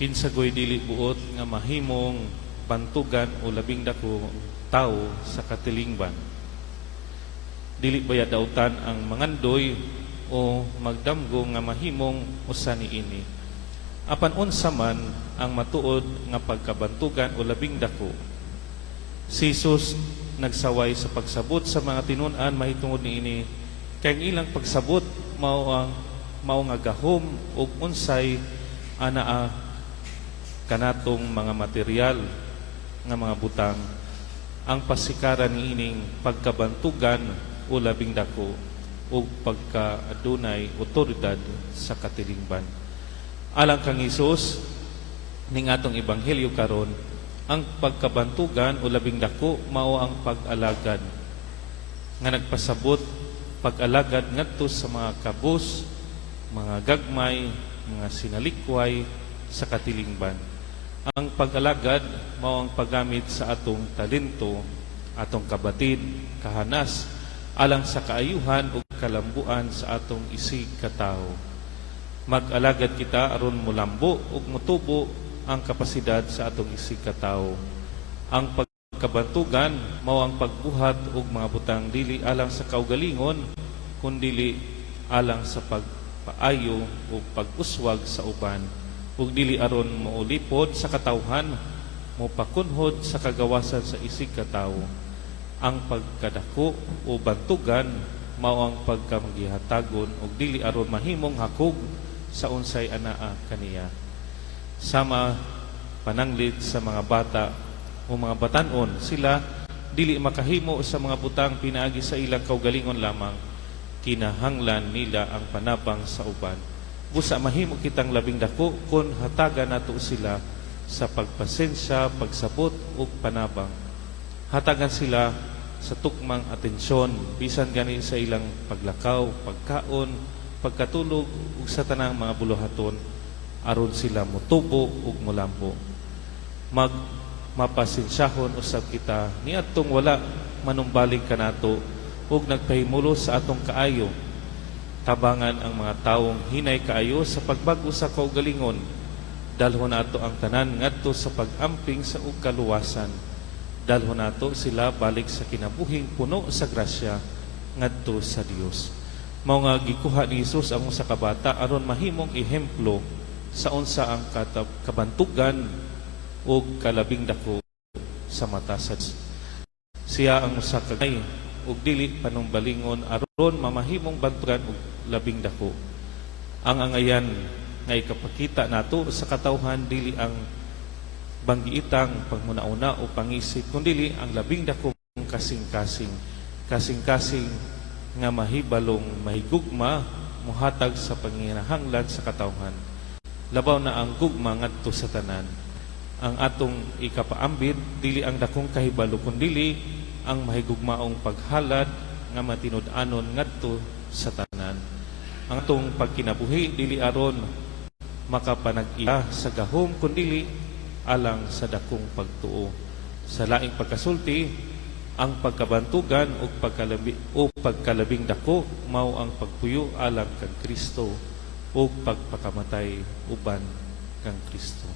kinsagoy dili buot nga mahimong bantugan o labing dako tao sa katilingban. Dili baya dautan ang mangandoy o magdamgo nga mahimong usa niini. Apan unsa man ang matuod nga pagkabantugan o labing dako. Si Jesus nagsaway sa pagsabot sa mga tinun-an mahitungod niini, kay ang ilang pagsabot mao nga gahom ug unsay anaa kanatong mga material nga mga butang ang pasikaran niining pagkabantugan o labing dako o pagkaadunay otoridad sa katilingban. Alang kang Hesus ning atong ebanghelyo karon, ang pagkabantugan o labing dako mao ang pag-alagad nga nagpasabot, pag-alagad ngadto sa mga kabus, mga gagmay, mga sinalikway sa katilingban. Ang pag-alagad mao ang paggamit sa atong talento, atong kabatid, kahanas alang sa kaayuhan ug kalambuan sa atong isig katawo. Mag-alagad kita aron mulambo ug motubo ang kapasidad sa atong isig katawo. Ang pagkabantugan mao ang pagbuhat og mga butang dili alang sa kaugalingon kundi alang sa pagpaayo o pag-uswag sa uban, ug dili aron maulipod sa katawhan, mopakunhod sa kagawasan sa isig katawo. Ang pagkadako o bantugan mao ang pagkamagihatagon ug dili aron mahimong hakog sa unsay anaa kaniya. Sama pananglit sa mga bata o mga batan-on, sila dili makahimo sa mga butang pinaagi sa ilang kaugalingon lamang, kinahanglan nila ang panabang sa uban. Busa mahimo kitang labing dako kung hatagan nato sila sa pagpasensya, pagsabot ug panabang. Hatagan sila sa tukmang atensyon bisan gani sa ilang paglakaw, pagkaon, pagkatulog ug sa tanang mga buluhaton aron sila motubo ug molambo. Mapasensyahon usab kita niadtong wala manumbaling kanato ug nagpahimulo sa atong kaayo. Tabangan ang mga tawong hinay kaayo sa pagbago sa kaugalingon. Dalhon nato ang tanan ngadto sa pag-amping sa ug kaluwasan. Dalhon nato sila balik sa kinabuhing puno sa grasya ngadto sa Dios. Mao nga gikuha ni Jesus ang usa ka bata aron mahimong ehemplo sa unsa ang kabantugan o kalabing dako sa mata sa Dios. Siya ang usa ka ug dili panumbalingon aron mamahimong bantugan og labing dako. Ang angayan nga ikapakita nato sa katawhan dili ang banggiitang pagmunauna o pangisip kundi ang labing dakong kasing-kasing nga mahibalong mahigugma muhatag sa panginahanglan sa katawhan. Labaw na ang gugma ngadto sa tanan. Ang atong ikapaambit dili ang dakong kahibalo kundi ang mahigugmaong paghalad nga matinud-anon ngadto sa tanan. Ang atong pagkinabuhi dili aron makapanag-iya sa gahom kundi alang sa dakong pagtuo. Sa laing pagkasulti, ang pagkabantugan o pagkalabing dako mao ang pagpuyo alang kang Kristo o pagpakamatay uban kang Kristo.